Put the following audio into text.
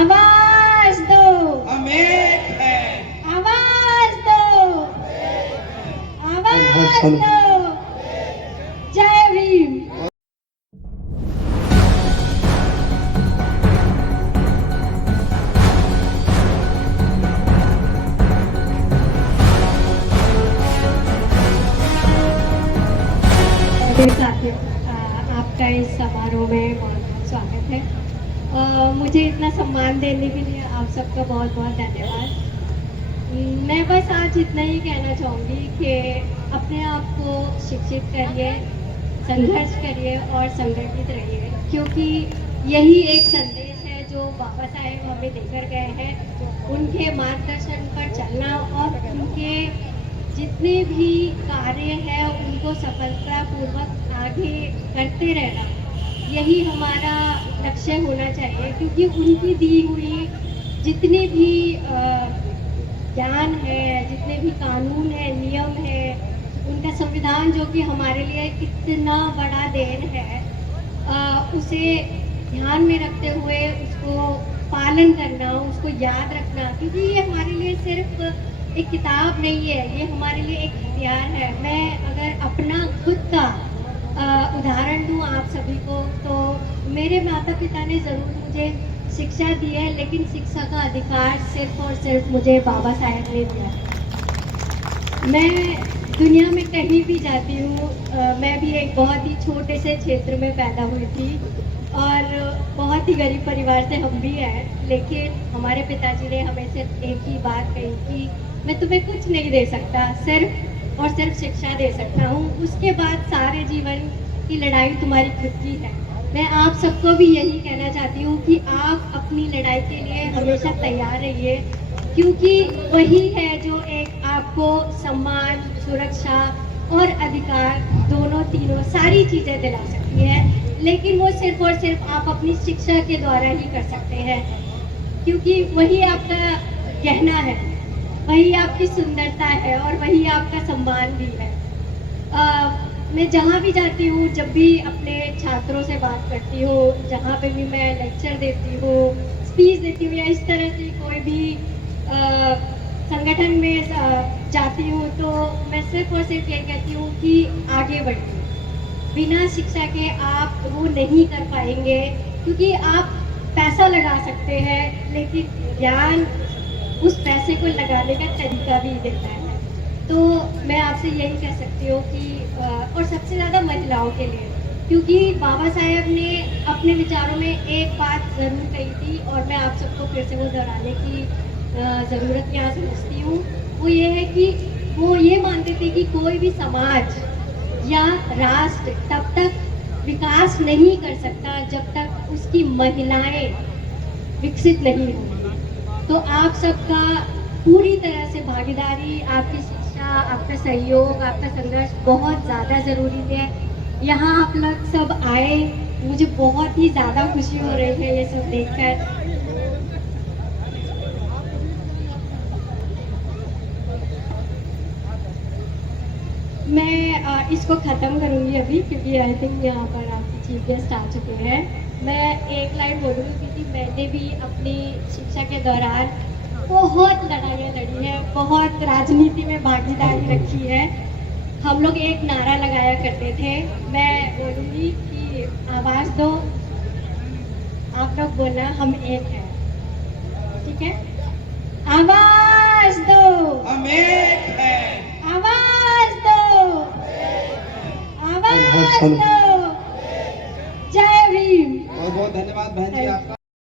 आवाज दो, हम एक हैं। आवाज दो, आवाज दो। जय भीम। साथियों, आपका इस समारोह में बहुत बहुत स्वागत है। मुझे इतना सम्मान देने के लिए आप सबका बहुत बहुत धन्यवाद। मैं बस आज इतना ही कहना चाहूँगी कि अपने आप को शिक्षित करिए, संघर्ष करिए और संगठित रहिए, क्योंकि यही एक संदेश है जो बाबा साहेब हमें देकर गए हैं। उनके मार्गदर्शन पर चलना और उनके जितने भी कार्य हैं उनको सफलतापूर्वक आगे करते रहना, यही हमारा लक्ष्य होना चाहिए। क्योंकि उनकी दी हुई जितने भी ज्ञान है, जितने भी कानून है, नियम है, उनका संविधान जो कि हमारे लिए कितना बड़ा देन है, उसे ध्यान में रखते हुए उसको पालन करना, उसको याद रखना। क्योंकि ये हमारे लिए सिर्फ एक किताब नहीं है, ये हमारे लिए एक हथियार है। मैं अगर अपना खुद का उदाहरण दूं आप सभी को, तो मेरे माता पिता ने ज़रूर मुझे शिक्षा दी है, लेकिन शिक्षा का अधिकार सिर्फ और सिर्फ मुझे बाबा साहेब ने दिया। मैं दुनिया में कहीं भी जाती हूँ, मैं भी एक बहुत ही छोटे से क्षेत्र में पैदा हुई थी और बहुत ही गरीब परिवार से हम भी हैं, लेकिन हमारे पिताजी ने हमें सिर्फ एक ही बात कही कि मैं तुम्हें कुछ नहीं दे सकता, सिर्फ और सिर्फ शिक्षा दे सकता हूँ। उसके बाद सारे जीवन की लड़ाई तुम्हारी खुद की है। मैं आप सबको भी यही कहना चाहती हूँ कि आप अपनी लड़ाई के लिए हमेशा तैयार रहिए, क्योंकि वही है जो एक आपको सम्मान, सुरक्षा और अधिकार दोनों तीनों सारी चीज़ें दिला सकती है। लेकिन वो सिर्फ और सिर्फ आप अपनी शिक्षा के द्वारा ही कर सकते हैं, क्योंकि वही आपका गहना है, वही आपकी सुंदरता है और वही आपका सम्मान भी है। मैं जहाँ भी जाती हूँ, जब भी अपने छात्रों से बात करती हूँ, जहाँ पे भी मैं लेक्चर देती हूँ, स्पीच देती हूँ या इस तरह से कोई भी संगठन में जाती हूँ, तो मैं सिर्फ और सिर्फ ये कहती हूँ कि आगे बढ़िए। बिना शिक्षा के आप वो नहीं कर पाएंगे, क्योंकि आप पैसा लगा सकते हैं, लेकिन ज्ञान उस पैसे को लगाने का तरीका भी देता है। तो मैं आपसे यही कह सकती हूँ कि और सबसे ज़्यादा महिलाओं के लिए, क्योंकि बाबा साहेब ने अपने विचारों में एक बात ज़रूर कही थी और मैं आप सबको फिर से वो दोहराने की ज़रूरत यहाँ समझती हूँ। वो ये है कि वो ये मानते थे कि कोई भी समाज या राष्ट्र तब तक विकास नहीं कर सकता जब तक उसकी महिलाएं विकसित नहीं होंगी। तो आप सबका पूरी तरह से भागीदारी, आपकी शिक्षा, आपका सहयोग, आपका संघर्ष बहुत ज़्यादा ज़रूरी है। यहाँ आप लोग सब आए, मुझे बहुत ही ज़्यादा खुशी हो रही है ये सब देखकर। मैं इसको ख़त्म करूँगी अभी, क्योंकि आई थिंक यहाँ पर आपके चीफ गेस्ट आ चुके हैं। मैं एक लाइन बोलूँगी, क्योंकि मैंने भी अपनी शिक्षा के दौरान बहुत लड़ाइयाँ लड़ी हैं, बहुत राजनीति में भागीदारी रखी है। हम लोग एक नारा लगाया करते थे, मैं बोलूँगी कि आवाज़ दो, आप लोग बोलना हम एक हैं, ठीक है? आवाज़ दो, हम एक हैं। आवाज़ दो, आवाज़ दो। जय भीम। बहुत बहुत धन्यवाद बहन जी आपका।